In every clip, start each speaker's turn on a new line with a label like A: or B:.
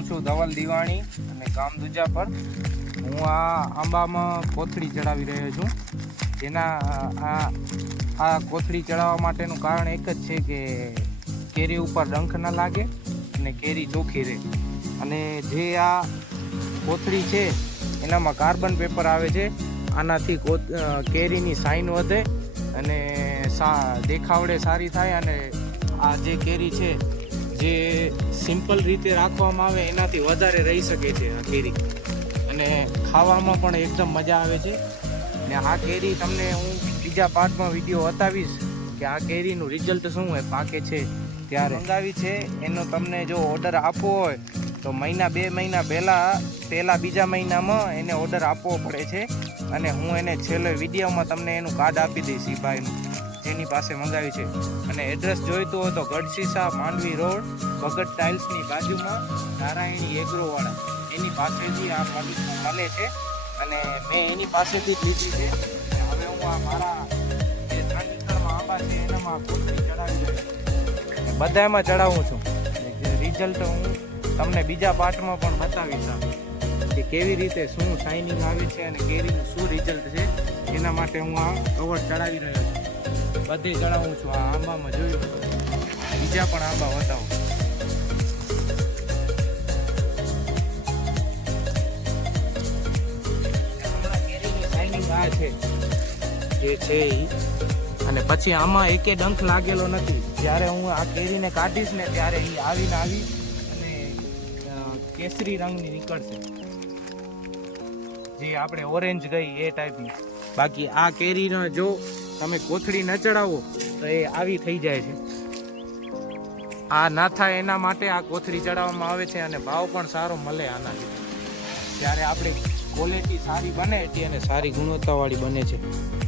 A: હું છું ધવલ દિવાણી અને ગામ દુજા પર. હું આ આંબામાં કોથળી ચડાવી રહ્યો છું. જેના આ આ કોથળી ચડાવવા માટેનું કારણ એક જ છે કે કેરી ઉપર ડંખ ન લાગે અને કેરી ચોખ્ખી રહે. અને જે આ કોથળી છે, એનામાં કાર્બન પેપર આવે છે. આનાથી કેરીની સાઈન વધે અને દેખાવડે સારી થાય અને આ જે કેરી છે જે સિમ્પલ રીતે રાખવામાં આવે, એનાથી વધારે રહી શકે છે આ કેરી. અને ખાવામાં પણ એકદમ મજા આવે છે. ને આ કેરી તમને હું બીજા પાર્ટમાં વીડિયો બતાવીશ કે આ કેરીનું રિઝલ્ટ શું હોય, પાકે છે ત્યારે. મંગાવી છે, એનો તમને જો ઓર્ડર આપવો હોય, તો મહિના, બે મહિના પહેલાં પહેલાં બીજા મહિનામાં એને ઓર્ડર આપવો પડે છે. અને હું એને છેલ્લે વિડીયોમાં તમને એનું કાર્ડ આપી દઈશ ભાઈનું. જેની પાસે મંગાવી છે. અને એડ્રેસ જોઈતું હોય તો ગઢશીસા માંડવી રોડ, ભગત ટાઇલ્સની બાજુમાં, નારાયણી એગ્રોવાળા. એની પાસેથી આ મળ- છે. અને મેં એની પાસેથી જ લીધી છે. હવે હું આ મારા જે ત્રણ એકરમાં આંબા છે, એનામાં. બધામાં ચડાવું છું. રિઝલ્ટ હું તમને બીજા પાર્ટમાં પણ બતાવીશ કે કેવી રીતે શું શાઇનિંગ આવે છે અને કેરીનું શું રિઝલ્ટ છે, એના માટે હું આ કવર ચડાવી રહ્યો છું. બધે ચડાવું છું. આ આંબામાં જોયું બીજા પણ આંબા બતાવું. આ છે. જે છે અને પછી આમાં એકે ડંખ લાગેલો નથી. જ્યારે હું આ કેરીને કાઢીશ ને ત્યારે એ આવીને આવી અને કેસરી રંગની નીકળશે. જે આપણે ઓરેન્જ ગઈ એ ટાઈપની બાકી આ કેરીનો જો તમે કોથળી ન ચડાવો, તો એ આવી થઈ જાય છે. આ ના થાય એના માટે આ કોથળી ચડાવવામાં આવે છે અને ભાવ પણ સારો મળે આનાથી ત્યારે આપણી ક્વોલિટી સારી બને એટલી અને સારી ગુણવત્તાવાળી બને છે.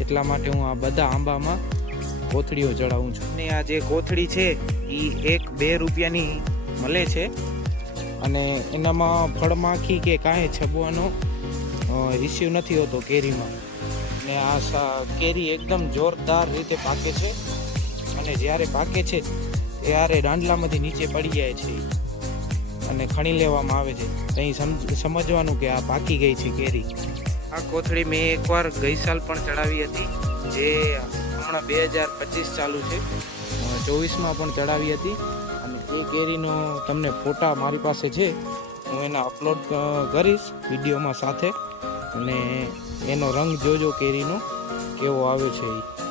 A: એટલા માટે હું આ બધા આંબામાં કોથળીઓ ચડાવું છું. અને આ જે કોથળી છે, એ એક બે રૂપિયાની મળે છે. અને એનામાં ફળમાખી કે કાંઈ છબવાનો ઇસ્યુ નથી હોતો કેરીમાં. ને આ સા- કેરી એકદમ જોરદાર રીતે પાકે છે. અને જ્યારે પાકે છે ત્યારે દાંડલામાંથી નીચે પડી જાય છે. અને ખણી લેવામાં આવે છે. અહીં સમ- સમજવાનું કે આ પાકી ગઈ છે કેરી. આ કોથળી મેં એકવાર ગઈ સાલ પણ ચડાવી હતી જે હમણાં બે હજાર પચીસ ચાલુ છે. ચોવીસમાં પણ ચડાવી હતી. અને એ કેરીનો તમને ફોટા મારી પાસે છે. હું એના અપલોડ કરીશ વિડીયોમાં સાથે. અને એનો રંગ જોજો કેરીનો કેવો આવે છે ઈ.